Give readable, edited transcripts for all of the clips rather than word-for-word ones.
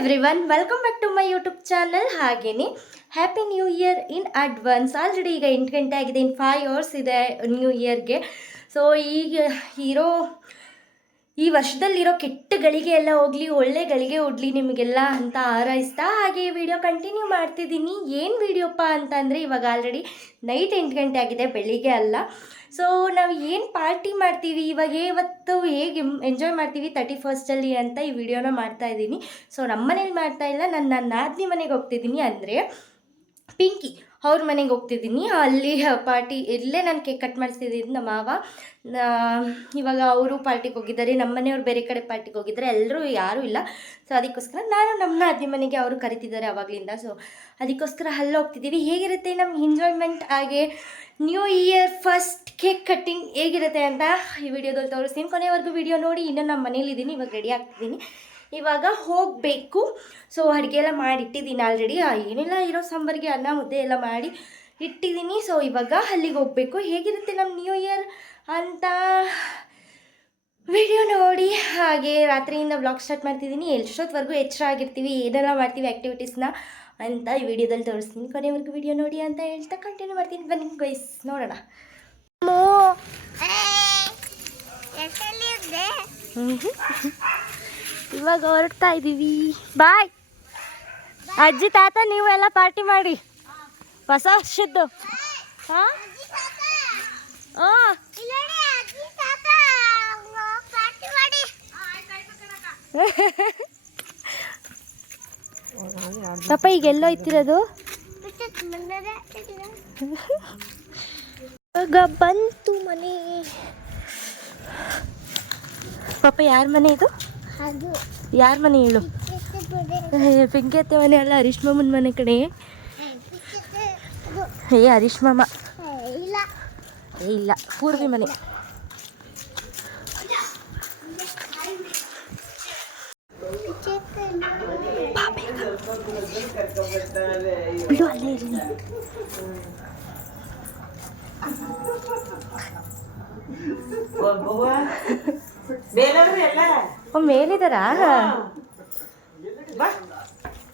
Everyone, welcome back to my YouTube channel. ಹಾಗೆಯೇ happy new year in advance. Already ಈಗ 8 ಗಂಟೆ ಆಗಿದೆ, ಇನ್ನು 5 hours ಇದೆ ನ್ಯೂ ಇಯರ್ಗೆ. ಸೊ ಈಗ ಈ ವರ್ಷದಲ್ಲಿರೋ ಕೆಟ್ಟ ಗಳಿಗೆ ಎಲ್ಲ ಹೋಗಲಿ, ಒಳ್ಳೆ ಗಳಿಗೆ ಉಡ್ಲಿ ನಿಮಗೆಲ್ಲ ಅಂತ ಹಾರೈಸ್ತಾ ಹಾಗೆ ವಿಡಿಯೋ ಕಂಟಿನ್ಯೂ ಮಾಡ್ತಿದ್ದೀನಿ. ಏನು ವಿಡಿಯೋಪ್ಪ ಅಂತಂದರೆ, ಇವಾಗ ಆಲ್ರೆಡಿ ನೈಟ್ 8 ಗಂಟೆ ಆಗಿದೆ, ಬೆಳಿಗ್ಗೆ ಅಲ್ಲ. ಸೊ ನಾವು ಏನು ಪಾರ್ಟಿ ಮಾಡ್ತೀವಿ ಇವಾಗ, ಇವತ್ತು ಹೇಗೆ ಎಂಜಾಯ್ ಮಾಡ್ತೀವಿ 31st ಅಂತ ಈ ವಿಡಿಯೋನ ಮಾಡ್ತಾಯಿದ್ದೀನಿ. ಸೊ ನಮ್ಮ ಮನೇಲಿ ಮಾಡ್ತಾಯಿಲ್ಲ, ನನ್ನ ನಾದಿನಿ ಮನೆಗೆ ಹೋಗ್ತಿದ್ದೀನಿ, ಅಂದರೆ ಪಿಂಕಿ ಅವ್ರ ಮನೆಗೆ ಹೋಗ್ತಿದ್ದೀನಿ. ಅಲ್ಲಿ ಪಾರ್ಟಿ ಇಲ್ಲೇ ನಾನು ಕೇಕ್ ಕಟ್ ಮಾಡಿಸ್ತಿದ್ದೀನಿ. ನಮ್ಮ ಮಾವ ಇವಾಗ ಅವರು ಪಾರ್ಟಿಗೆ ಹೋಗಿದ್ದಾರೆ, ನಮ್ಮ ಮನೆಯವ್ರು ಬೇರೆ ಕಡೆ ಪಾರ್ಟಿಗೆ ಹೋಗಿದ್ದಾರೆ, ಎಲ್ಲರೂ ಯಾರೂ ಇಲ್ಲ. ಸೊ ಅದಕ್ಕೋಸ್ಕರ ನಾನು ನಮ್ಮ ನಾದಿನಿ ಮನೆಗೆ ಅವರು ಕರಿತಿದ್ದಾರೆ ಆವಾಗಲಿಂದ. ಸೊ ಅದಕ್ಕೋಸ್ಕರ ಅಲ್ಲಿ ಹೋಗ್ತಿದ್ದೀವಿ. ಹೇಗಿರುತ್ತೆ ನಮ್ಮ ಎಂಜಾಯ್ಮೆಂಟ್, ಹಾಗೆ new year first cake cutting ಹೇಗಿರುತ್ತೆ ಅಂತ ಈ ವಿಡಿಯೋದಲ್ಲಿ ತೋರಿಸ್ತೀನಿ. ಕೊನೆವರೆಗೂ ವಿಡಿಯೋ ನೋಡಿ. ಇನ್ನೂ ನಮ್ಮ ಮನೇಲಿದ್ದೀನಿ, ಇವಾಗ ರೆಡಿ ಆಗ್ತಿದ್ದೀನಿ, ಇವಾಗ ಹೋಗಬೇಕು. ಸೊ ಅಡುಗೆ ಎಲ್ಲ ಮಾಡಿ ಇಟ್ಟಿದ್ದೀನಿ ಆಲ್ರೆಡಿ. ಏನೆಲ್ಲ ಇರೋ ಸಾಂಬಾರಿಗೆ ಅನ್ನ ಮುದ್ದೆ ಎಲ್ಲ ಮಾಡಿ ಇಟ್ಟಿದ್ದೀನಿ. ಸೊ ಇವಾಗ ಅಲ್ಲಿಗೆ ಹೋಗಬೇಕು. ಹೇಗಿರುತ್ತೆ ನಮ್ಮ ನ್ಯೂ ಇಯರ್ ಅಂತ ವಿಡಿಯೋ ನೋಡಿ. ಹಾಗೆ ರಾತ್ರಿಯಿಂದ ವ್ಲಾಗ್ ಸ್ಟಾರ್ಟ್ ಮಾಡ್ತಿದ್ದೀನಿ. ಎಷ್ಟೊತ್ತವರೆಗೂ ಎಚ್ಚರ ಆಗಿರ್ತೀವಿ, ಏನೆಲ್ಲ ಮಾಡ್ತೀವಿ ಆ್ಯಕ್ಟಿವಿಟೀಸ್ನ ಅಂತ ಈ ವಿಡಿಯೋದಲ್ಲಿ ತೋರಿಸ್ತೀನಿ. ಕೊನೆವರೆಗೂ ವಿಡಿಯೋ ನೋಡಿ ಅಂತ ಹೇಳ್ತಾ ಕಂಟಿನ್ಯೂ ಮಾಡ್ತೀನಿ. ಬನ್ನಿ ಗೈಸ್, ನೋಡೋಣ. ಇವಾಗ ಹೊರಡ್ತಾ ಇದ್ದೀವಿ. ಬಾಯ್ ಅಜ್ಜಿ ತಾತ, ನೀವು ಎಲ್ಲ ಪಾರ್ಟಿ ಮಾಡಿ ಹೊಸ ವರ್ಷದ್ದು. ಹಾಂ ಪಾಪ ಈಗ ಎಲ್ಲೋ ಇತ್ತಿರೋದು. ಇವಾಗ ಬಂತು ಮನೆ. ಪಾಪ ಯಾರ ಮನೆ ಇದು? ಯಾರ ಮನೆ ಹೇಳು? ಪಿಂಕಿ ಅತ್ತೆ ಮನೆ ಅಲ್ಲ, ಹರೀಶ್ ಮಾಮನ ಮನೆ ಕಡೆ. ಹರೀಶ್ ಮಾಮ ಇಲ್ಲ, ಪೂರ್ವಿ ಮನೆ. ಬಿಡು, ಅಲ್ಲೇ ಇರಲಿ. ಮೇಲಿದಾರಾ?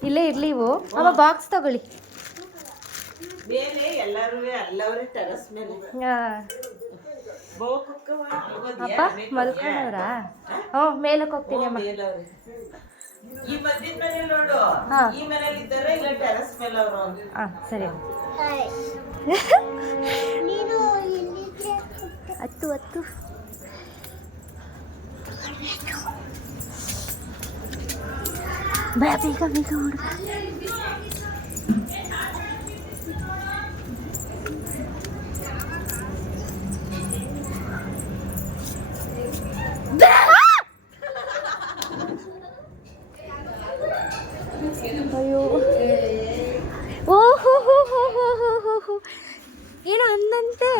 ಇಲ್ಲೇ ಇರ್ಲಿ. ಇವು ಅಮ್ಮ ಬಾಕ್ಸ್ ತಗೊಳ್ಳಿ. ಅಪ್ಪ ಮಲ್ಕೊಂಡವ್ರಾ? ಹ್ಞೂ, ಮೇಲಕ್ಕೆ ಹೋಗ್ತೀನಿ ಅಮ್ಮ. ಹಾಂ ಸರಿ. ಹತ್ತು ಬೇಗ ಬೇಗ ಹುಡುಗ. ಅಯ್ಯೋ, ಓಹೋ ಏನು ಅಂದಂತೆ.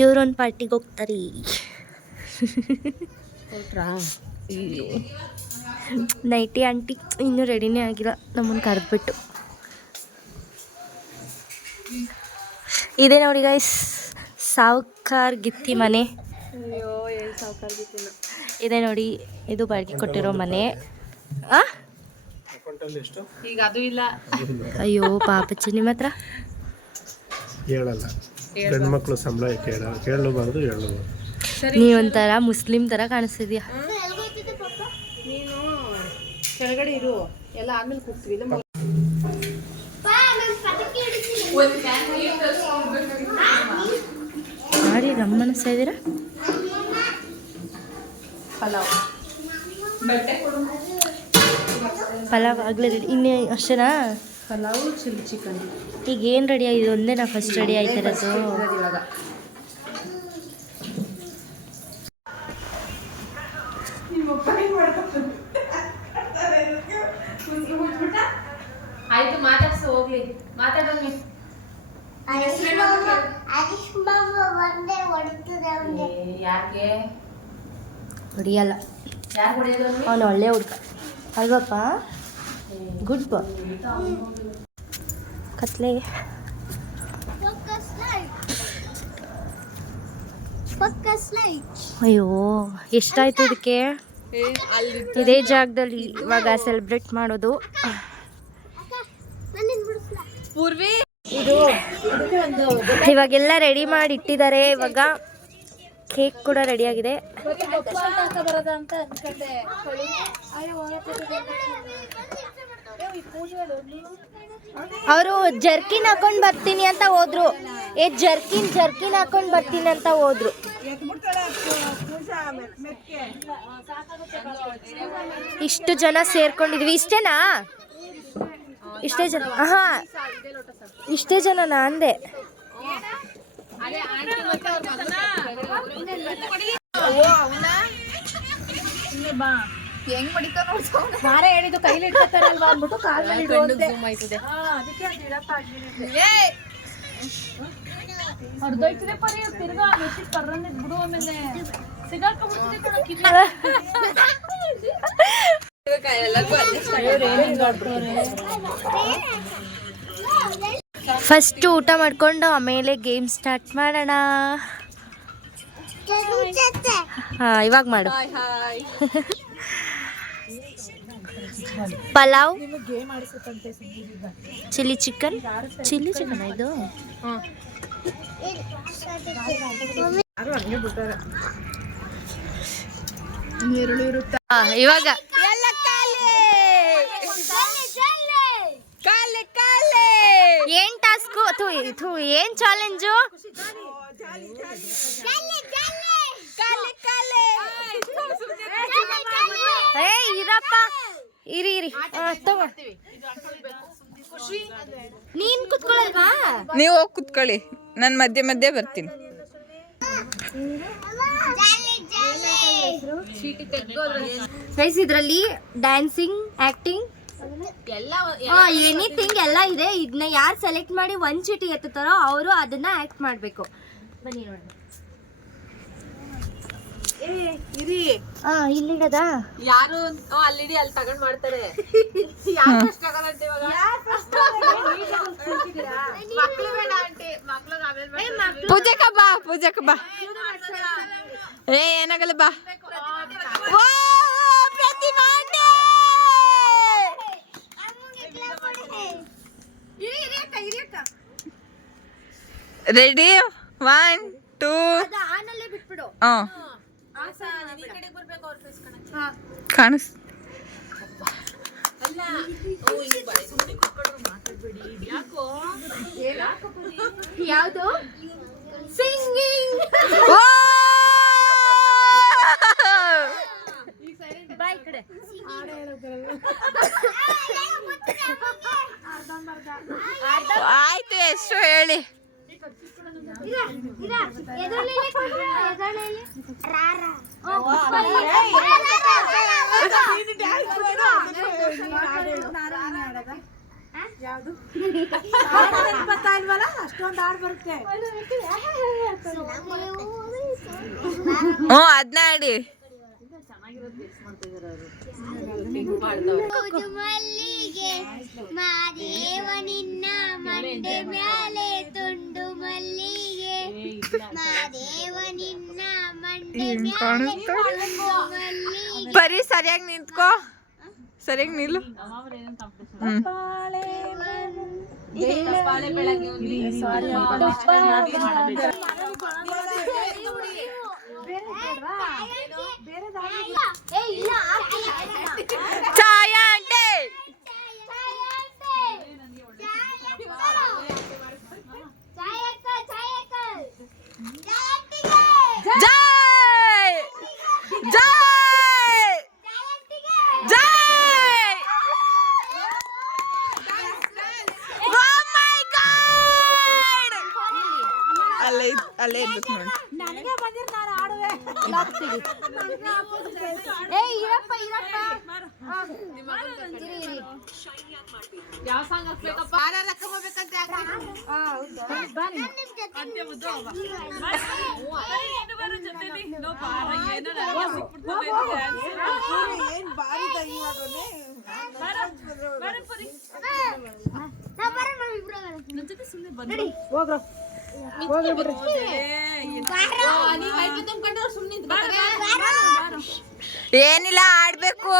ಇವ್ರೊಂದು ಪಾರ್ಟಿಗೆ ಹೋಗ್ತಾರೆ. ಅಯ್ಯೋ, ನೈಟಿ ಆಂಟಿ ಇನ್ನೂ ರೆಡಿನೇ ಆಗಿಲ್ಲ, ನಮ್ಮನ್ನು ಕರೆದ್ಬಿಟ್ಟು. ಇದೇ ನೋಡಿ ಗೈಸ್, ಸಾವ್ಕಾರ್ ಗಿತ್ತಿ ಮನೆ. ಇದೆ ನೋಡಿ, ಇದು ಬಾಡಿಗೆ ಕೊಟ್ಟಿರೋ ಮನೆ. ಈಗ ಅದು ಇಲ್ಲ. ಅಯ್ಯೋ ಪಾಪಚ್ಚಿ, ನಿಮ್ಮ ಹತ್ರ ಹೇಳಲ್ಲ. ಗಂಡು ಮಕ್ಕಳು ಸಂಬಳ ಕೇಳಬಾರ್ದು, ಹೇಳಬಾರ್ದು. ನೀವೊಂಥರ ಮುಸ್ಲಿಂ ಥರ ಕಾಣಿಸ್ತಿದ್ಯಾ. ನೀನು ಕೆಳಗಡೆ ಇರು, ಎಲ್ಲ ಆದ್ಮೇಲೆ ಕೂಗ್ತೀವಿ. ಮಾಡಿ ಗಮನಿಸ್ತಾ ಇದ್ದೀರಾ? ಪಲಾವ್ ಆಗಲೇ ರೆಡಿ. ಇನ್ನೇ ಅಷ್ಟೇನಾ? Pulao, chilli chicken. ಈಗ ಏನು ರೆಡಿ ಆಗಿದೆ? ಒಂದೇ ನಾ ಫಸ್ಟ್ ರೆಡಿ ಆಯ್ತಿರೋದು. ಇವಾಗ ಆಯ್ತು, ಮಾತಾಡ್ಸು ಹೋಗ್ಲಿ. ಮಾತಾಡೋಣ. ಯಾಕೆ ಹೊಡಿಯಲ್ಲ? ಯಾರು ಹೊಡೆಯೋದು? ಅವನು ಒಳ್ಳೆ ಹುಡುಗ ಅಲ್ವಪ್ಪ? ಗುಡ್ ಬಾಯ್. ಕತ್ಲೆ ಅಯ್ಯೋ ಎಷ್ಟಾಯ್ತು ಇದಕ್ಕೆ? ಇದೇ ಜಾಗದಲ್ಲಿ ಇವಾಗ ಸೆಲೆಬ್ರೇಟ್ ಮಾಡೋದು. ಇವಾಗೆಲ್ಲ ರೆಡಿ ಮಾಡಿ ಇಟ್ಟಿದ್ದಾರೆ. ಇವಾಗ ಕೇಕ್ ಕೂಡ ರೆಡಿ ಆಗಿದೆ. ಅವರು ಜರ್ಕಿನ್ ಹಾಕೊಂಡ್ ಬರ್ತೀನಿ ಅಂತ ಹೋದ್ರು. ಜರ್ಕಿನ್ ಹಾಕೊಂಡ್ ಬರ್ತೀನಿ ಅಂತ ಹೋದ್ರು. ಇಷ್ಟು ಜನ ಸೇರ್ಕೊಂಡಿದ್ವಿ. ಇಷ್ಟೇನಾ? ಇಷ್ಟೇ ಜನ? ಹಾ, ಇಷ್ಟೇ ಜನನಾ ಅಂದೆ. ಹೆಂಗ್ ಮಡಿಕ ನಾರೇ ಹೇಳಿದ್ದು ಕೈಲಿ ಇಟ್ಕೊತಾರಲ್ವಾ ಅಂದ್ಬಿಟ್ಟು ಕಾಲ್ ಮೇಲೆ ಇಡುವಂತೆ. ಅದಕ್ಕೆ ಅದು ಇಡಪ್ಪ ಹೊರದೋಯ್ತದೆ ಪರಿ ತಿರ್ಗಾ ಮೆಚ್ಚಿಗೆ ಪರ್ರಂದಿದ್ ಬಿಡು. ಆಮೇಲೆ ಸಿಗಾಕೊಂಡ್ಬಿಡ್ತಿದೆ ಕಣ ಕಿವಿ. ಫಸ್ಟ್ ಊಟ ಮಾಡ್ಕೊಂಡು ಆಮೇಲೆ ಗೇಮ್ ಸ್ಟಾರ್ಟ್ ಮಾಡೋಣ. ಹಾ, ಇವಾಗ ಮಾಡು. ಪಲಾವ್, ಚಿಲ್ಲಿ ಚಿಕನ್ ಇದು. ಇವಾಗ ಏನ್ ಟಾಸ್ಕು? ಏನ್ ಚಾಲೆಂಜು? ಇರಪ್ಪ, ಇರಿ ತಗೋ. ನೀನ್ ಕುತ್ಕೊಳ್ಳಲ್ವಾ? ನೀವು ಹೋಗಿ ಕುತ್ಕೊಳ್ಳಿ, ನಾನು ಮಧ್ಯೆ ಮಧ್ಯೆ ಬರ್ತೀನಿ. ಗೈಸ್, ಇದ್ರಲ್ಲಿ ಡ್ಯಾನ್ಸಿಂಗ್, ಆಕ್ಟಿಂಗ್, ಎನಿಥಿಂಗ್ ಎಲ್ಲ ಇದೆ. ಇದನ್ನ ಯಾರು ಸೆಲೆಕ್ಟ್ ಮಾಡಿ ಒಂದ್ ಚೀಟಿ ಎತ್ತುತ್ತಾರೋ ಅವರು ಅದನ್ನ ಆಕ್ಟ್ ಮಾಡ್ಬೇಕು. ಬನ್ನಿ ನೋಡಿ. ಇಲ್ಲಿಡದ ಯಾರು ಅಲ್ಲಿಡಿ ಅಲ್ಲಿ ತಗೊಂಡ್ ಮಾಡ್ತಾರೆ. ಪೂಜಕ ಬಾ ಏನಾಗಲ್ಲ ಬಾ. ರೆಡಿ? 1 2 ಬಿಟ್ಬಿಡು. ಕಾಣಿಸ್. ಯಾವುದು? ಸಿಂಗಿಂಗ್. ಬಾಯ್ ಕಡೆ. ಆಯ್ತು, ಎಷ್ಟು ಹೇಳಿ. ಅಷ್ಟೊಂದು ಹಾಡು ಬರುತ್ತೆ. ಅದನ್ನ ಆಡಿ. ಮಲ್ಲಿಗೆ ಮಾದೇವ ನಿನ್ನ ಮಂಡೆ ಮ್ಯಾಲೆ ತುಂಡು ಮಲ್ಲಿಗೆ, ಮಾದೇವ ನಿನ್ನ ಮಂಡೆ ಮ್ಯಾಲೆ ತುಂಡು ಮಲ್ಲಿಗೆ. ಬರೀ ಸರಿಯಾಗಿ ನಿಂತ್ಕೋ, ಸರಿಯಾಗಿ ನಿಲ್ಲು. ಛಾಯಾ ಆಂಟಿ, ಜೈ ಜೈ ಜೈ. ಅಲ್ಲೇ ಇರ್ಬೇಕು ನೋಡಿ. ನನಗೆ ಬಂದಿರ್ ನಾನು ಆಡುವೆ. ಯಾವ ಸಾಂಗ್ ಹಾಕ್ಬೇಕಪ್ಪ? ಹೋಗ್ರು ಏನಿಲ್ಲ ಆಡ್ಬೇಕು.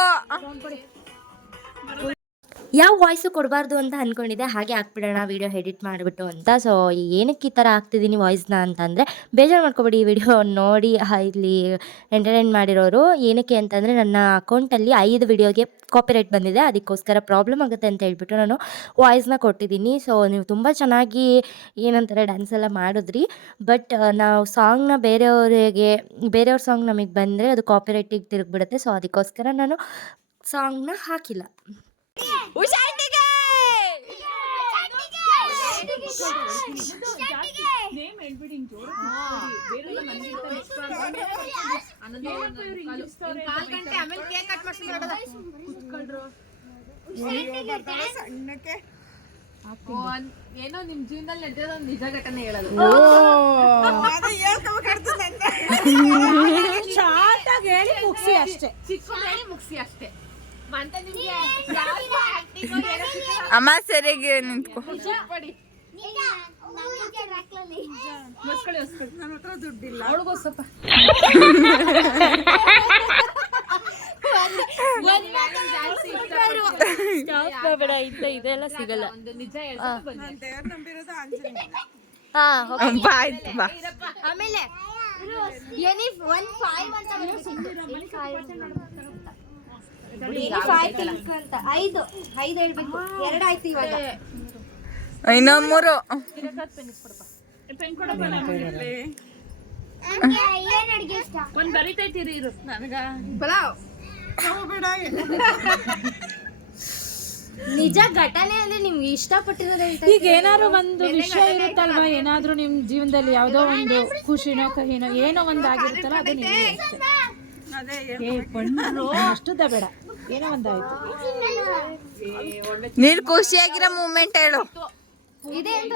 ಯಾವ ವಾಯ್ಸು ಕೊಡಬಾರ್ದು ಅಂತ ಅಂದ್ಕೊಂಡಿದ್ದೆ, ಹಾಗೆ ಹಾಕ್ಬಿಡೋಣ ವೀಡಿಯೋ ಎಡಿಟ್ ಮಾಡಿಬಿಟ್ಟು ಅಂತ. ಸೊ ಏನಕ್ಕೆ ಈ ಥರ ಹಾಕ್ತಿದ್ದೀನಿ ವಾಯ್ಸ್ನ ಅಂತಂದರೆ ಬೇಜಾರು ಮಾಡ್ಕೊಬೇಡಿ, ಈ ವಿಡಿಯೋ ನೋಡಿ ಇಲ್ಲಿ ಎಂಟರ್ಟೈನ್ ಮಾಡಿರೋರು. ಏನಕ್ಕೆ ಅಂತಂದರೆ ನನ್ನ ಅಕೌಂಟಲ್ಲಿ 5 ವಿಡಿಯೋಗೆ ಕಾಪಿರೈಟ್ ಬಂದಿದೆ, ಅದಕ್ಕೋಸ್ಕರ ಪ್ರಾಬ್ಲಮ್ ಆಗುತ್ತೆ ಅಂತ ಹೇಳ್ಬಿಟ್ಟು ನಾನು ವಾಯ್ಸ್ನ ಕೊಟ್ಟಿದ್ದೀನಿ. ಸೊ ನೀವು ತುಂಬ ಚೆನ್ನಾಗಿ ಏನಂತಾರೆ ಡ್ಯಾನ್ಸ್ ಎಲ್ಲ ಮಾಡಿದ್ರಿ, ಬಟ್ ನಾವು ಸಾಂಗ್ನ ಬೇರೆಯವ್ರ ಸಾಂಗ್ ನಮಗೆ ಬಂದರೆ ಅದು ಕಾಪಿರೈಟಿಗೆ ತಿರುಗಿಬಿಡುತ್ತೆ. ಸೊ ಅದಕ್ಕೋಸ್ಕರ ನಾನು ಸಾಂಗ್ನ ಹಾಕಿಲ್ಲ. ಹುಷಾರ್ತಿಗೆ. ನೇಮ್ ಹೇಳ್ಬಿಡಿ ಜೋರು ಬೇರೆಲ್ಲ ಮಂದಿರ್ತಾರೆ ಆಮೇಲೆ ಕೇಕ್ ಕಟ್ ಮಾಡ್ಸ್ಕೊಂಡ್ಬಿಡೋದು. ಸಣ್ಣಕ್ಕೆ ಏನೋ ನಿಮ್ ಜೀವನದಲ್ಲಿ ನಡೆದಿರೋ ಒಂದು ನಿಜ ಘಟನೆ ಹೇಳೋದು. ಶಾರ್ಟಾಗಿ ಹೇಳಿ ಮುಗಿಸಿ ಅಷ್ಟೇ. ಚಿಕ್ಕ ಹೇಳಿ ಮುಗಿಸಿ ಅಷ್ಟೇ. ಮತ್ತೆ ನಿಮ್ಗೆ ಅಮ್ಮ ಸರಿಯಾಗಿ ನಿಂತ್ಕೋ. ಅವಳಿಗೂ ಸ್ವಲ್ಪ ಇದೆಲ್ಲ ಸಿಗಲ್ಲ. ಒಂದು ನಿಜ ಹೇಳ್ಕೊಂಡು ಬನ್ನಿ. ಆಯ್ತು ಬಾ. ಆಮೇಲೆ ಐದು ಹೇಳ್ಬೇಕು, 2 ಆಯ್ತು ಇವಾಗ. ಇನ್ನೊಂದು 3. ಪೆನ್ ಕೊಡಪ್ಪ. ಒಂದ್ ಬರಿತೈತಿರಿ ಇರು ನನಗ ನಿಜ ಘಟನೆ ಅಂದ್ರೆ ನಿಮ್ಗೆ ಇಷ್ಟಪಟ್ಟಿರೋದು. ಈಗ ಏನಾದ್ರು ಒಂದು ವಿಷಯ ಇರುತ್ತಲ್ವಾ, ಏನಾದ್ರೂ ನಿಮ್ ಜೀವನದಲ್ಲಿ ಯಾವ್ದೋ ಒಂದು ಖುಷಿನೋ ಕಹಿನೋ ಏನೋ ಒಂದು ಆಗಿರುತ್ತಲ್ಲ, ಅದು ನಿಮ್ಗೆ ಅಷ್ಟುದ ಬೇಡ, ಏನೋ ಒಂದಾಯ್ತು. ನೀನ್ ಖುಷಿಯಾಗಿರೋ ಮೂಮೆಂಟ್ ಹೇಳು. ಇದೆ ಅಂತ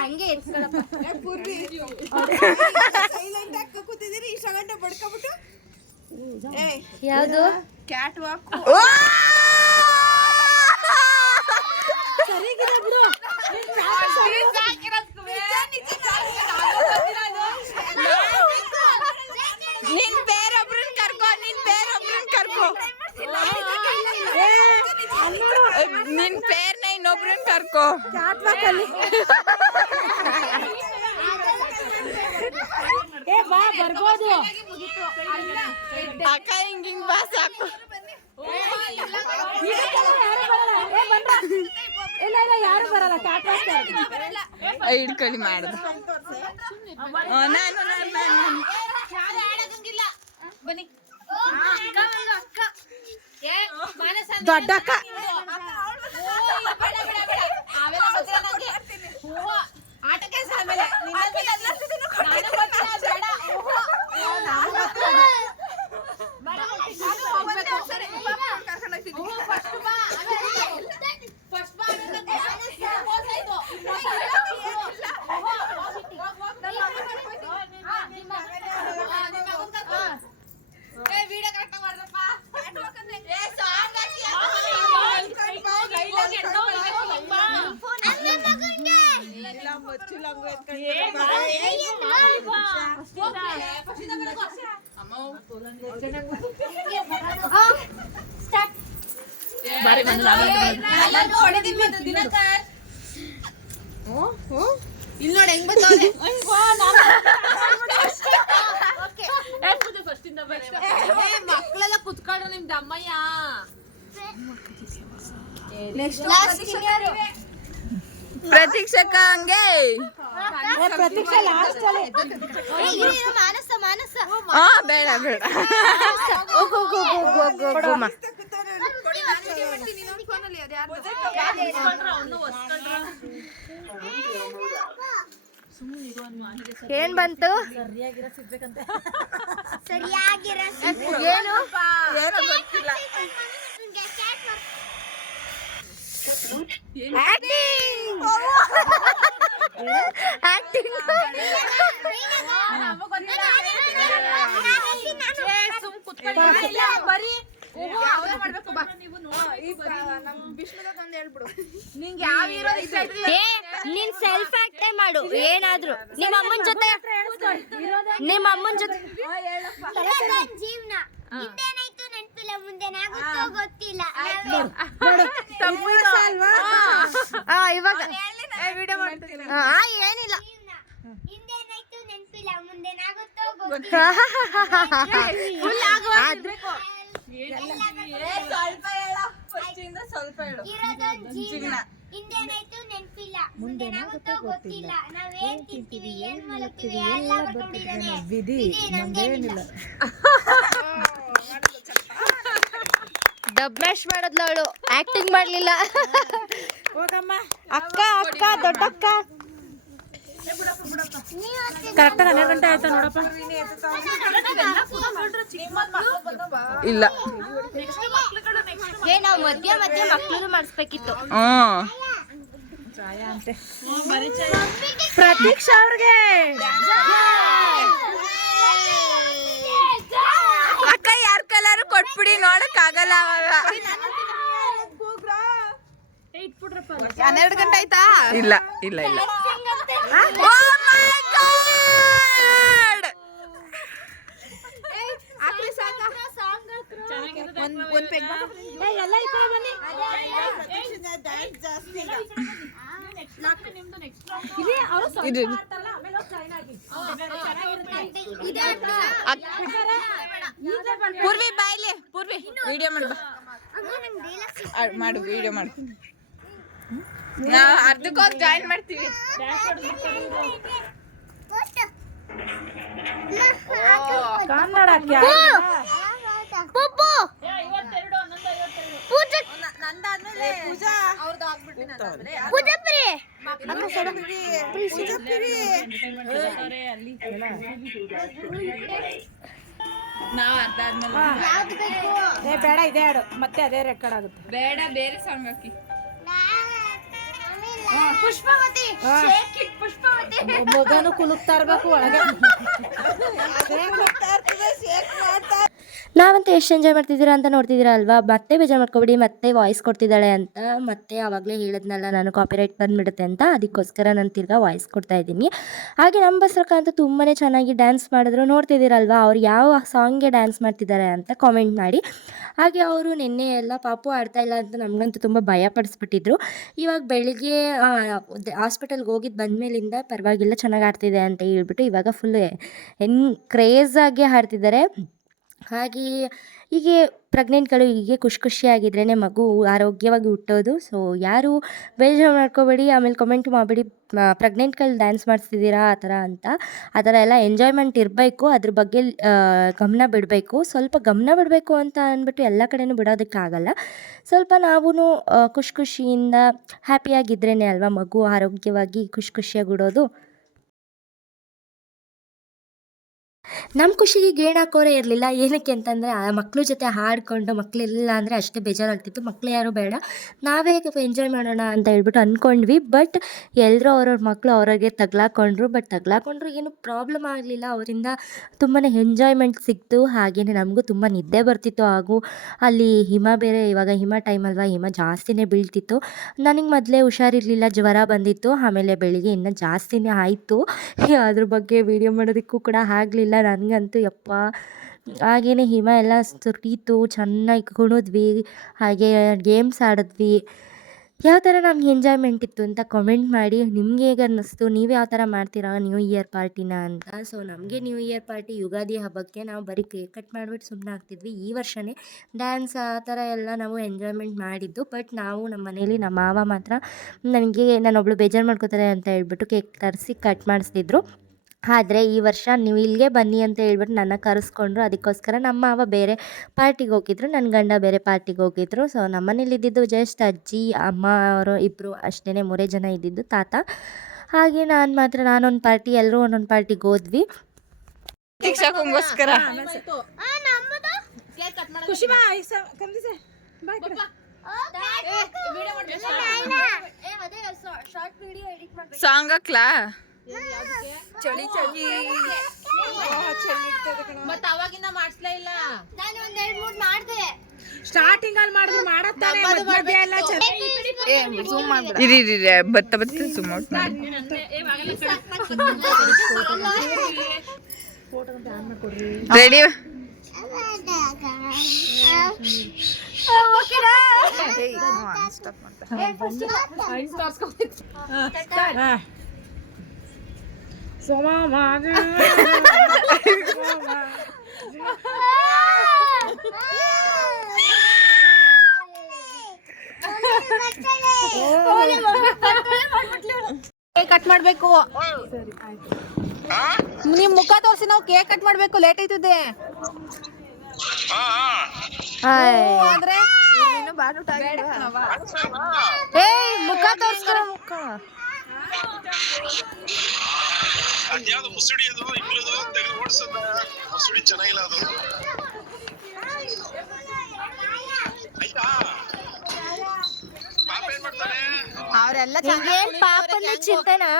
ಹಂಗೆ ಯಾವುದು ಕ್ಯಾಟ್ ವಾಕ್. ನಿನ್ ಬೇರೊಬ್ರನ್ ಕರ್ಕೋ. ನಿನ್ ಪೇರ್ನ ಇನ್ನೊಬ್ರನ್ ಕರ್ಕೋ. ಬರ್ಬೋದು. ಅಕ್ಕ ಹಿಂಗ್ ಬಾ ಸಾಕು. ಯಾರು ಬರಲ್ಲ. ಹಿಡ್ಕೊಳ್ಳಿ ಮಾಡುದು. ದೊಡ್ಡ ಅಕ್ಕ ಆಟಕ್ಕೆ ವಿಡಿಯೋ ಕರೆಕ್ಟ್ ಮಾಡ್ರಪ್ಪ. ಇಲ್ಲಿ ನೋಡಿ ಹೆಂಗ್ ಬಂದವ್ರೆ. ಮಕ್ಕಳೆಲ್ಲ ಕುತ್ಕೊಂಡ್ರು ನಿಮ್ದು ಅಮ್ಮಯ್ಯ. ಪ್ರತೀಕ್ಷಕ ಹಂಗೆ ಬೇಡ ಬೇಡ. ಏನ್ ಬಂತು? ಏನು ಏನೋ ಗೊತ್ತಿಲ್ಲ. ಆಕ್ಟಿಂಗ್ ನೀನ್ ಸೆಲ್ಫ್ ಆಕ್ಟೇ ಮಾಡು ಏನಾದ್ರು ನಿಮ್ಮ ಅಮ್ಮನ ಜೊತೆ ಜೀವನ ಹಿಂದೇನಾಯ್ತು ನೆನಪಿಲ್ಲ ಮುಂದೇನಾಗುತ್ತೋ ಗೊತ್ತಿಲ್ಲ ಇವಾಗ ಏನಿಲ್ಲ ಹಿಂದೇನಾಯ್ತು ನೆನಪಿಲ್ಲ ಮುಂದೇನಾಗುತ್ತೋ ಗೊತ್ತಿಲ್ಲ ಇರೋದೊಂದ್ ಜೀವನ ಹಿಂದೇನಾಯ್ತು ನೆನಪಿಲ್ಲ ಮುಂದೇನಾಗುತ್ತೋ ಗೊತ್ತಿಲ್ಲ ನಾವೇನ್ ತಿಂತೀವಿ ಏನ್ ಮಲಗ್ತೀವಿ ಎಲ್ಲ ಬರ್ಕೊಂಡಿದ್ದಾನೆ ವಿಧಿ ನಮ್ದೇನಿಲ್ಲ. ಡಬ್ ಮ್ಯಾಶ್ ಮಾಡಿದ್ಲು ಅವಳು ಆಕ್ಟಿಂಗ್ ಮಾಡ್ಲಿಲ್ಲ. ಹೋಗಮ್ಮ ಅಕ್ಕ ಅಕ್ಕ ದೊಡ್ಡಕ್ಕ ಕರೆಕ್ಟಾಗಿ 12 ಗಂಟೆ ಆಯ್ತಾ ನೋಡಪ್ಪ. ಇಲ್ಲ ನಾವು ಮಧ್ಯ ಮಕ್ಕಳು ಮಾಡಿಸ್ಬೇಕಿತ್ತು. ಪ್ರತೀಕ್ಷಾ ಅವ್ರಿಗೆ ಅಕ್ಕ ಯಾರ ಕಲರ್ ಕೊಟ್ಬಿಡಿ, ನೋಡಕ್ ಆಗಲ್ಲ ಅವಾಗ. 12 ಗಂಟೆ ಆಯ್ತಾ? ಇಲ್ಲ ಇಲ್ಲ ಇಲ್ಲ. Oh my God! ಎಲ್ಲ ಈ ಕಡೆ ಬನ್ನಿ. ಇದು ಪೂರ್ವಿ ಬಾಯ್ಲಿ, ಪೂರ್ವಿ ವಿಡಿಯೋ ಮಾಡು ಬಾ. ಮಾಡು ವಿಡಿಯೋ ಮಾಡು. ನಾವು ಅರ್ಧಕ್ಕೋಗಿ ಜಾಯಿನ್ ಮಾಡ್ತೀವಿ. ಕನ್ನಡಕ್ಕೆ ನಾವು ಅರ್ಧ ಆದ್ಮೇಲೆ ಬೇಡ ಇದೇ ಹಾಡು ಮತ್ತೆ ಅದೇ ರೆಕಾರ್ಡ್ ಆಗುತ್ತೆ. ಬೇಡ, ಬೇರೆ ಸಾಂಗ್ ಹಾಕಿ. ಪುಷ್ಪವತಿ ಮಗನು ಕುಲುಕ್ತಾ ಇರ್ಬೇಕು ಒಳಗೆ. ನಾವಂತೂ ಎಷ್ಟು ಎಂಜಾಯ್ ಮಾಡ್ತಿದ್ದೀರಾ ಅಂತ ನೋಡ್ತಿದ್ದೀರಾ ಅಲ್ವಾ. ಮತ್ತೆ ಬೇಜಾರು ಮಾಡ್ಕೊಬಿಡಿ, ಮತ್ತೆ ವಾಯ್ಸ್ ಕೊಡ್ತಿದ್ದಾಳೆ ಅಂತ. ಮತ್ತೆ ಆವಾಗಲೇ ಹೇಳಿದ್ನಲ್ಲ ನಾನು ಕಾಪಿರೈಟ್ ಬಂದುಬಿಡುತ್ತೆ ಅಂತ, ಅದಕ್ಕೋಸ್ಕರ ನಾನು ತಿರ್ಗಾ ವಾಯ್ಸ್ ಕೊಡ್ತಾ ಇದ್ದೀನಿ. ಹಾಗೆ ನಮ್ಮ ಬಸರಕ್ಕ ಅಂತೂ ತುಂಬಾ ಚೆನ್ನಾಗಿ ಡ್ಯಾನ್ಸ್ ಮಾಡಿದ್ರು. ನೋಡ್ತಿದ್ದೀರಲ್ವಾ ಅವ್ರು ಯಾವ ಸಾಂಗ್ಗೆ ಡ್ಯಾನ್ಸ್ ಮಾಡ್ತಿದ್ದಾರೆ ಅಂತ ಕಾಮೆಂಟ್ ಮಾಡಿ. ಹಾಗೆ ಅವರು ನಿನ್ನೆ ಎಲ್ಲ ಪಾಪು ಆಡ್ತಾ ಇಲ್ಲ ಅಂತ ನಮಗಂತೂ ತುಂಬ ಭಯ ಪಡಿಸ್ಬಿಟ್ಟಿದ್ರು. ಇವಾಗ ಬೆಳಿಗ್ಗೆ ಹಾಸ್ಪಿಟಲ್ಗೆ ಹೋಗಿದ್ದು ಬಂದಮೇಲಿಂದ ಪರವಾಗಿಲ್ಲ, ಚೆನ್ನಾಗಿ ಆಡ್ತಿದೆ ಅಂತ ಹೇಳ್ಬಿಟ್ಟು ಇವಾಗ ಫುಲ್ ಕ್ರೇಜಾಗಿ ಆಡ್ತಿದ್ದಾರೆ. ಹಾಗೆ ಹೀಗೆ ಪ್ರೆಗ್ನೆಂಟ್ಗಳು ಹೀಗೆ ಖುಷಿಯಾಗಿದ್ರೇ ಮಗು ಆರೋಗ್ಯವಾಗಿ ಹುಟ್ಟೋದು. ಸೊ ಯಾರು ಬೇಜಾರು ಮಾಡ್ಕೋಬೇಡಿ, ಆಮೇಲೆ ಕಮೆಂಟ್ ಮಾಡಬೇಡಿ ಪ್ರೆಗ್ನೆಂಟ್ಗಳು ಡ್ಯಾನ್ಸ್ ಮಾಡಿಸ್ತಿದ್ದೀರಾ ಆ ಥರ ಅಂತ. ಆ ಥರ ಎಲ್ಲ ಎಂಜಾಯ್ಮೆಂಟ್ ಇರಬೇಕು, ಅದ್ರ ಬಗ್ಗೆ ಗಮನ ಬಿಡಬೇಕು. ಸ್ವಲ್ಪ ಗಮನ ಬಿಡಬೇಕು ಅಂತ ಅಂದ್ಬಿಟ್ಟು ಎಲ್ಲ ಕಡೆನೂ ಬಿಡೋದಕ್ಕಾಗಲ್ಲ. ಸ್ವಲ್ಪ ನಾವೂ ಖುಷಿಯಿಂದ ಹ್ಯಾಪಿಯಾಗಿದ್ರೇ ಅಲ್ವಾ ಮಗು ಆರೋಗ್ಯವಾಗಿ ಖುಷಿಯಾಗಿ ಉಡೋದು. ನಮ್ಮ ಖುಷಿಗೆ ಗೇಣು ಹಾಕೋರೇ ಇರಲಿಲ್ಲ. ಏನಕ್ಕೆ ಅಂತಂದರೆ ಆ ಮಕ್ಳ ಜೊತೆ ಹಾಡಿಕೊಂಡು ಮಕ್ಕಳಿಲ್ಲ ಅಂದರೆ ಅಷ್ಟೇ ಬೇಜಾರಾಗ್ತಿತ್ತು. ಮಕ್ಕಳು ಯಾರೂ ಬೇಡ, ನಾವೇ ಎಂಜಾಯ್ ಮಾಡೋಣ ಅಂತ ಹೇಳ್ಬಿಟ್ಟು ಅಂದ್ಕೊಂಡ್ವಿ. ಬಟ್ ಎಲ್ಲರೂ ಅವ್ರವ್ರ ಮಕ್ಕಳು ಅವ್ರಿಗೆ ತಗ್ಲಾಕೊಂಡ್ರು. ಬಟ್ ತಗ್ಲಾಕೊಂಡ್ರು ಏನು ಪ್ರಾಬ್ಲಮ್ ಆಗಲಿಲ್ಲ, ಅವರಿಂದ ತುಂಬಾ ಎಂಜಾಯ್ಮೆಂಟ್ ಸಿಕ್ತು. ಹಾಗೆಯೇ ನಮಗೂ ತುಂಬ ನಿದ್ದೆ ಬರ್ತಿತ್ತು. ಹಾಗೂ ಅಲ್ಲಿ ಹಿಮ ಬೇರೆ, ಇವಾಗ ಹಿಮ ಟೈಮ್ ಅಲ್ವಾ, ಹಿಮ ಜಾಸ್ತಿನೇ ಬೀಳ್ತಿತ್ತು. ನನಗೆ ಮೊದಲೇ ಹುಷಾರಿರಲಿಲ್ಲ, ಜ್ವರ ಬಂದಿತ್ತು. ಆಮೇಲೆ ಬೆಳಿಗ್ಗೆ ಇನ್ನೂ ಜಾಸ್ತಿನೇ ಆಯಿತು. ಅದ್ರ ಬಗ್ಗೆ ವೀಡಿಯೋ ಮಾಡೋದಕ್ಕೂ ಕೂಡ ಆಗಲಿಲ್ಲ ನನಗಂತೂ. ಯಪ್ಪ, ಹಾಗೆಯೇ ಹಿಮ ಎಲ್ಲ ಸುರೀತು, ಚೆನ್ನಾಗಿ ಕುಣಿದ್ವಿ, ಹಾಗೆ ಗೇಮ್ಸ್ ಆಡಿದ್ವಿ. ಯಾವ ಥರ ನಮ್ಗೆ ಎಂಜಾಯ್ಮೆಂಟ್ ಇತ್ತು ಅಂತ ಕಮೆಂಟ್ ಮಾಡಿ. ನಿಮ್ಗೆ ಹೇಗೆ ಅನ್ನಿಸ್ತು, ನೀವು ಯಾವ ಥರ ಮಾಡ್ತೀರಾ ನ್ಯೂ ಇಯರ್ ಪಾರ್ಟಿನ ಅಂತ. ಸೊ ನಮಗೆ ನ್ಯೂ ಇಯರ್ ಪಾರ್ಟಿ ಯುಗಾದಿ ಹಬ್ಬಕ್ಕೆ ನಾವು ಬರೀ ಕೇಕ್ ಕಟ್ ಮಾಡಿಬಿಟ್ಟು ಸುಮ್ಮನೆ ಆಗ್ತಿದ್ವಿ. ಈ ವರ್ಷವೇ ಡ್ಯಾನ್ಸ್ ಆ ಥರ ಎಲ್ಲ ನಾವು ಎಂಜಾಯ್ಮೆಂಟ್ ಮಾಡಿದ್ದು. ಬಟ್ ನಾವು ನಮ್ಮ ಮನೇಲಿ ನಮ್ಮ ಮಾವ ಮಾತ್ರ ನಾನೊಬ್ಳು ಬೇಜಾರು ಮಾಡ್ಕೋತಾರೆ ಅಂತ ಹೇಳ್ಬಿಟ್ಟು ಕೇಕ್ ತರಿಸಿ ಕಟ್ ಮಾಡಿಸ್ತಿದ್ರು. ಆದರೆ ಈ ವರ್ಷ ನೀವು ಇಲ್ಲಿಗೆ ಬನ್ನಿ ಅಂತ ಹೇಳ್ಬಿಟ್ಟು ನನ್ನ ಕರೆಸ್ಕೊಂಡ್ರು. ಅದಕ್ಕೋಸ್ಕರ ನಮ್ಮ ಮಾವ ಬೇರೆ ಪಾರ್ಟಿಗೆ ಹೋಗಿದ್ರು, ನನ್ನ ಗಂಡ ಬೇರೆ ಪಾರ್ಟಿಗೆ ಹೋಗಿದ್ರು. ಸೊ ನಮ್ಮ ಮನೇಲಿ ಇದ್ದಿದ್ದು ಜಸ್ಟ್ ಅಜ್ಜಿ ಅಮ್ಮ ಅವರು ಇಬ್ಬರು ಅಷ್ಟೇ, 3 ಜನ ಇದ್ದಿದ್ದು, ತಾತ. ಹಾಗೆ ನಾನೊಂದು ಪಾರ್ಟಿ, ಎಲ್ಲರೂ ಒಂದೊಂದು ಪಾರ್ಟಿಗೆ ಹೋದ್ವಿ. ಶಿಕ್ಷಕಂಗೋಸ್ಕರ ಖುಷಿ ಬಾ ಕಮ್ದಿಸೆ ಬಾಯ್ ಕಡೆ ಸಾಂಗ್ ಹಾಕ್ಲಾ? ಚಳಿ ಚಳಿ ಮತ್ತೆ ಅವಾಗಿಂದ ಮಾಡ್ಸ್ಲೇ ಇಲ್ಲ. ನಾನು ಒಂದ್ 2-3 ಮಾಡ್ದೆ. ಸ್ಟಾರ್ಟಿಂಗ್ ಅಲ್ಲಿ ಮಾಡಿದ್ರು ಮಾಡತ್ತಾರೆ ಮಧ್ಯ ಎಲ್ಲ ಇರಿ ಬತ್ತ ಸುಮ್ಮ ರೆಡಿ ಸೋಮ ಕೇಕ್ ಕಟ್ ಮಾಡ್ಬೇಕು. ನಿಮ್ ಮುಖ ತೋರಿಸಿ ನಾವು ಕೇಕ್ ಕಟ್ ಮಾಡ್ಬೇಕು. ಲೇಟ್ ಆಯ್ತದೆ ಅಂದ್ರೆ ಮುಖ ತೋರ್ಸ್ಕರ ಮುಖ ಅದ್ಯಾವ್ದು ಮುಸುಡಿ ಅದು ಇಂಗ್ಲದು ತೆಗೆದು ಓಡಿಸೋದ ಮುಸುಡಿ ಚೆನ್ನಾಗಿಲ್ಲ ಅದು ಆಯ್ತಾ ಪಾಪ ಏನ್ ಮಾಡ್ತಾನೆ ಅವರೆಲ್ಲ ಏನ್ ಪಾಪನ ಚಿಂತೆನಾ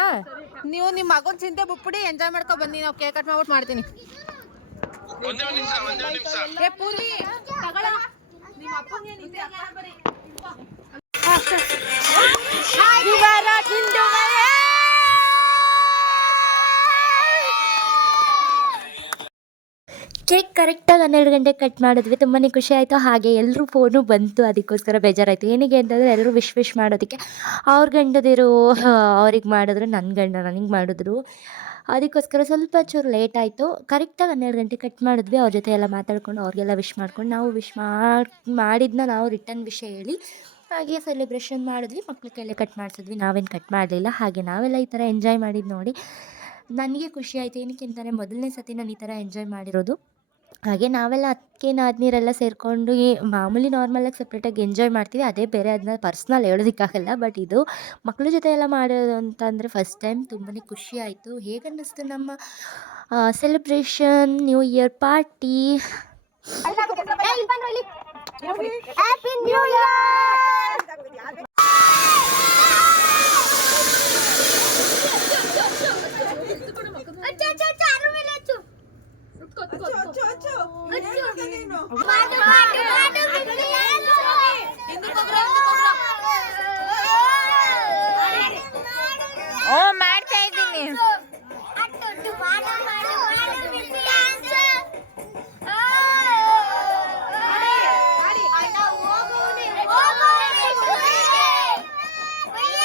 ನೀವು ನಿಮ್ ಮಗನ್ ಚಿಂತೆ ಬಿಟ್ಬಿಡಿ ಎಂಜಾಯ್ ಮಾಡ್ಕೊ ಬನ್ನಿ. ನಾವು ಕೇಕ್ ಕಟ್ ಮಾಡ್ಬಿಟ್ಟು ಮಾಡ್ತೀನಿ. ಒಂದೇ ನಿಮಿಷ ಏ ಪೂರಿ ತಗೊಳ ನಿಮ್ಮ ಅಪ್ಪಂಗೆ ನಿಂತೆ ಬರೀ ಕೇಕ್ ಕರೆಕ್ಟಾಗಿ 12 ಗಂಟೆಗೆ ಕಟ್ ಮಾಡಿದ್ವಿ. ತುಂಬಾ ಖುಷಿ ಆಯಿತು. ಹಾಗೆ ಎಲ್ಲರೂ ಫೋನು ಬಂತು, ಅದಕ್ಕೋಸ್ಕರ ಬೇಜಾರಾಯಿತು. ಏನಿಗೆ ಅಂತಂದರೆ ಎಲ್ಲರೂ ವಿಶ್ ಮಾಡೋದಕ್ಕೆ ಅವ್ರ ಗಂಡದಿರು ಅವ್ರಿಗೆ ಮಾಡಿದ್ರು, ನನ್ನ ಗಂಡ ನನಗೆ ಮಾಡಿದ್ರು. ಅದಕ್ಕೋಸ್ಕರ ಸ್ವಲ್ಪ ಚೂರು ಲೇಟ್ ಆಯಿತು. ಕರೆಕ್ಟಾಗಿ 12 ಗಂಟೆಗೆ ಕಟ್ ಮಾಡಿದ್ವಿ. ಅವ್ರ ಜೊತೆ ಎಲ್ಲ ಮಾತಾಡ್ಕೊಂಡು ಅವ್ರಿಗೆಲ್ಲ ವಿಶ್ ಮಾಡ್ಕೊಂಡು ನಾವು ವಿಶ್ ಮಾಡಿದ್ನ ನಾವು ರಿಟರ್ನ್ ವಿಷಯ ಹೇಳಿ ಹಾಗೆ ಸೆಲೆಬ್ರೇಷನ್ ಮಾಡಿದ್ವಿ. ಮಕ್ಳ ಕೈಲೇ ಕಟ್ ಮಾಡಿಸಿದ್ವಿ, ನಾವೇನು ಕಟ್ ಮಾಡಲಿಲ್ಲ. ಹಾಗೆ ನಾವೆಲ್ಲ ಈ ಥರ ಎಂಜಾಯ್ ಮಾಡಿದ್ದು ನೋಡಿ ನನಗೆ ಖುಷಿ ಆಯಿತು. ಏನಕ್ಕೆ ಅಂತಂದರೆ ಮೊದಲನೇ ಸತಿ ನಾನು ಈ ಥರ ಎಂಜಾಯ್ ಮಾಡಿರೋದು. ಹಾಗೆ ನಾವೆಲ್ಲ ಅತ್ತಿಗೆ ನಾದಿನಿಯರೆಲ್ಲ ಸೇರಿಕೊಂಡು ಮಾಮೂಲಿ ನಾರ್ಮಲಾಗಿ ಸಪ್ರೇಟಾಗಿ ಎಂಜಾಯ್ ಮಾಡ್ತೀವಿ, ಅದೇ ಬೇರೆ. ಅದನ್ನ ಪರ್ಸ್ನಲ್ ಹೇಳೋದಕ್ಕಾಗಲ್ಲ. ಬಟ್ ಇದು ಮಕ್ಕಳ ಜೊತೆ ಎಲ್ಲ ಮಾಡೋದು ಅಂತಂದರೆ ಫಸ್ಟ್ ಟೈಮ್ ತುಂಬಾ ಖುಷಿ ಆಯಿತು. ಹೇಗೆ ಅನ್ನಿಸ್ತು ನಮ್ಮ celebration, new year party? Happy new year. ಓ ಮಾಡ್ತಾ ಇದ್ದೀನಿ.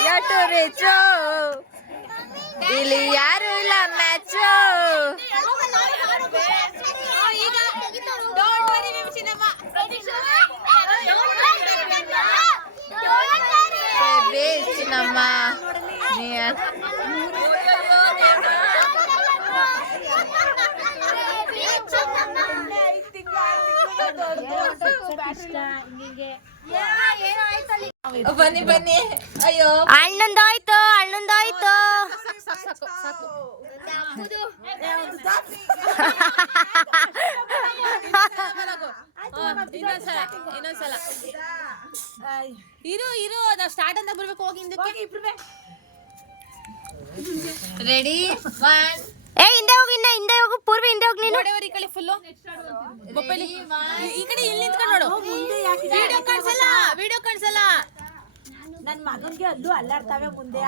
ಯಾಟು ರೇಚೋ ಇಲ್ಲಿ ಯಾರು ಇಲ್ಲ ಮ್ಯಾಚು. ಚಿನ್ನಮ್ಮ ಬನ್ನಿ ಬನ್ನಿ. ಅಯ್ಯೋ ಅಣ್ಣಂದಾಯ್ತು. ಇನ್ನೊಂದ್ಸಲ ಇರು ನಾವು ಸ್ಟಾರ್ಟ್ ಅಂತ ಬರ್ಬೇಕು. ಹೋಗಿ ಹಿಂದಕ್ಕೆ ರೆಡಿ 1 ಹಿಂದೆ ಹೋಗು ಪೂರ್ವ, ಹಿಂದೆ ಹೋಗಿ ನೀನು. ಈ ಕಡೆ ಫುಲ್ಲು ಬೊಪ್ಪಲಿ ಈ ಕಡೆ ಇಲ್ಲಿ ನಿಂತ್ಕೊಂಡು ನೋಡು. ವಿಡಿಯೋ ಕಾಣಿಸಲ್ಲ. ನನ್ನ ಮಗನ್ಗೆ ಅಲ್ಲೂ ಅಲ್ಲಾಡ್ತಾವೆ ಮುಂದೆ.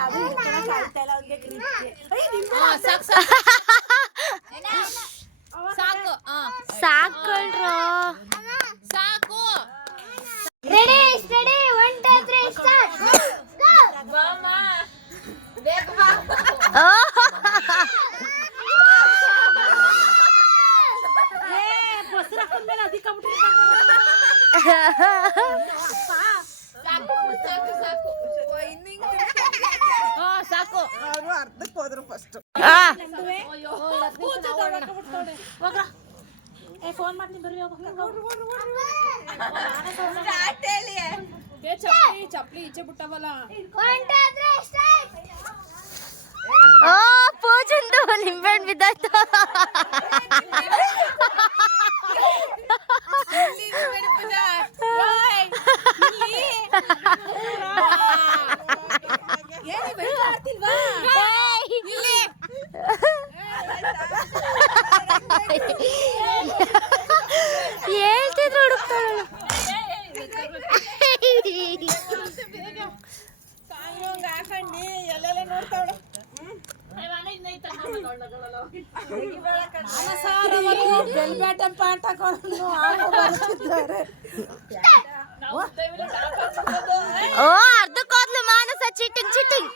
ಸಾಕು ಸಾಕಳ್ರೋ ಸಾಕು. Ready 1 2 3 start. ಸಾಕು. ಅವರು ಅರ್ಧಕ್ಕೆ ಹೋದ್ರು ಫಸ್ಟ್. ಫೋನ್ ಮಾಡ್ತೀನಿ ಬರ್ರಿ. ಚಪ್ಲಿ ಈಚೆ ಬಿಟ್ಟವಲ್ಲ. 1 2 3 ಸ್ಟಾರ್ಟ್. ಪೂಜಂದು ನಿಂಬೆಹಣ್ಣು ಬಿದ್ದಾಯ್ತು. ಹೇಳ್ತಿದ್ರು ಹುಡುಕ್ತಾಳು. ಬೆಲ್ಬ್ಯಾಟನ್ ಪಾಠ ಬರುತ್ತಿದ್ದಾರೆ. ಓ ಅರ್ಧಕ್ಕೋದ್ಲು ಮಾನಸ ಚೀಟಿಂಗ್ ಚೀಟಿಂಗ್.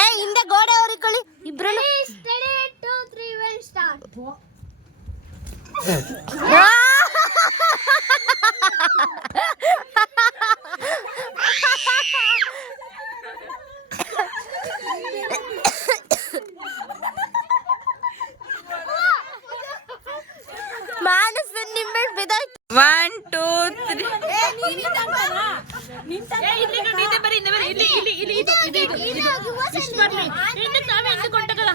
ಏ ಹಿಂದೆ ಗೋಡೆ ಹೊರಿಕೊಳ್ಳಿ ಇಬ್ರು. Steady, 2, 3, 1, start. ಮಾನಸ ನಿಂಬೆ ಬಿದ್ದಾಯ್ತು. 1 2 3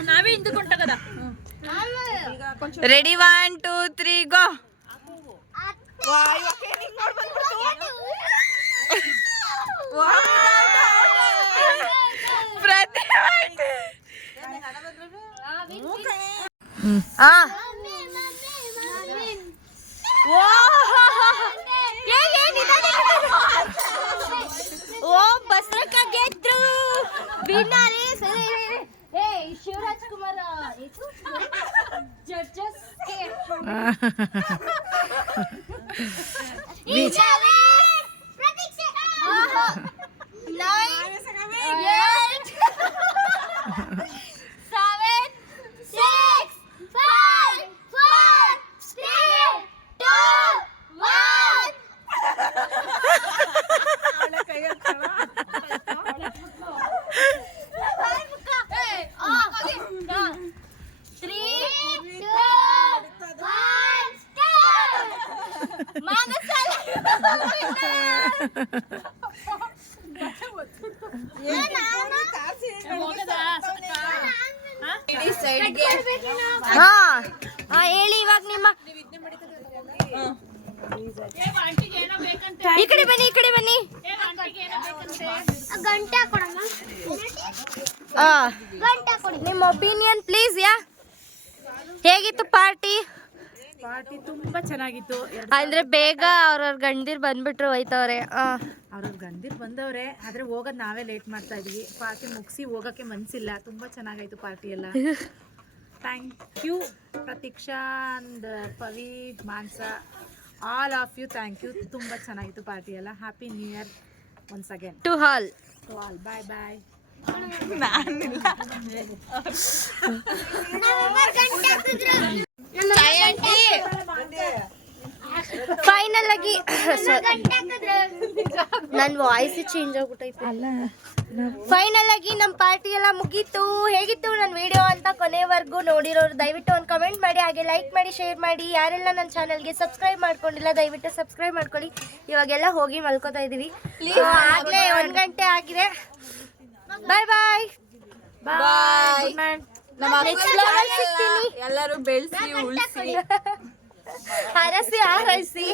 ನಾವೇ ಹಿಂದುಕೊಂಡಗದ ರೆಡಿ 1 2 3 ಗೋ. ಓ ಬಸರಕ್ಕ ಗೆದ್ರು ಬಿನ್ನಾರಿ. ಏ ಶಿವರಾಜ್ ಕುಮಾರ್ ಜಡ್ಜಸ್ ಹೇಳಿ ಇವಾಗ ನಿಮ್ಮ ಈ ಕಡೆ ಬನ್ನಿ, ಈ ಕಡೆ ಬನ್ನಿ. ಗಂಟೆ ಕೊಡಮ್ಮ, ಗಂಟೆ ಕೊಡಿ. ನಿಮ್ಮ ಒಪಿನಿಯನ್ ಪ್ಲೀಸ್. ಹೇಗಿತ್ತು ಪಾರ್ಟಿ? ಪಾರ್ಟಿ ತುಂಬಾ ಚೆನ್ನಾಗಿತ್ತು. ಅಂದ್ರೆ ಬೇಗ ಅವ್ರವ್ರ ಗಂಡಿರ್ ಬಂದ್ಬಿಟ್ರು ಹೋಯ್ತವ್ರೆ. ಅವ್ರವ್ರ ಗಂದಿರ್ ಬಂದವ್ರೆ, ಆದ್ರೆ ಹೋಗೋದ್ ನಾವೇ ಲೇಟ್ ಮಾಡ್ತಾ ಇದೀವಿ. ಪಾರ್ಟಿ ಮುಗಿಸಿ ಹೋಗಕ್ಕೆ ಮನ್ಸಿಲ್ಲ. ತುಂಬಾ ಚೆನ್ನಾಗಾಯ್ತು ಪಾರ್ಟಿ ಎಲ್ಲ. Thank you Pratiksha and Pavi, Mansa, all of you. Thank you. ತುಂಬಾ ಚೆನ್ನಾಗಿತ್ತು ಪಾರ್ಟಿ ಎಲ್ಲ. Happy new year once again to all. Bye bye. Final ಆಗಿ ನನ್ನ ವಾಯ್ಸ್ ಚೇಂಜ್ ಆಗ್ಬಿಟ್ಟೈತೆ. ಫೈನಲ್ ಆಗಿ ನಮ್ಮ ಪಾರ್ಟಿ ಎಲ್ಲ ಮುಗೀತು. ಹೇಗಿತ್ತು ನನ್ನ ವಿಡಿಯೋ ಅಂತ ಕೊನೆವರೆಗೂ ನೋಡಿರೋರು ದಯವಿಟ್ಟು ಒಂದು ಕಮೆಂಟ್ ಮಾಡಿ, ಹಾಗೆ ಲೈಕ್ ಮಾಡಿ, ಶೇರ್ ಮಾಡಿ. ಯಾರೆಲ್ಲ ನನ್ನ ಚಾನಲ್ಗೆ ಸಬ್ಸ್ಕ್ರೈಬ್ ಮಾಡ್ಕೊಂಡಿಲ್ಲ ದಯವಿಟ್ಟು ಸಬ್ಸ್ಕ್ರೈಬ್ ಮಾಡ್ಕೊಳ್ಳಿ. ಇವಾಗೆಲ್ಲ ಹೋಗಿ ಮಲ್ಕೋತಾ ಇದೀವಿ. ಆಗಲೇ 1 ಗಂಟೆ ಆಗಿದೆ. ಬಾಯ್ ಬಾಯ್ ಬಾಯ್. ನೆಕ್ಸ್ಟ್ ಲೆವೆಲ್ ಸಿಗ್ತೀನಿ. ಎಲ್ಲರೂ ಬೆಳೆಸಿ ಉಳಿಸಿ ಹರಸಿ ಹಾರೈಸಿ.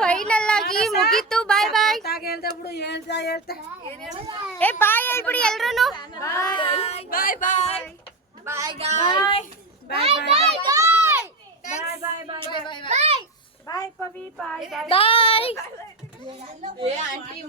ಫೈನಲ್ ಆಗಿ ಮುಗೀತು. ಬಾಯ್ ಬಾಯ್. ಏ ಬಾಯ್ ಹೇಳ್ಬಿಡಿ ಎಲ್ರು. ಬಾಯ್ ಬಾಯ್ ಬಾಯ್ ಬಾಯ್ ಬಾಯ್ ಬಾಯ್ ಬಾಯ್ ಬಾಯ್ ಬಾಯ್ ಪವಿ. ಬಾಯ್ ಬಾಯ್. ಏ ಆಂಟಿ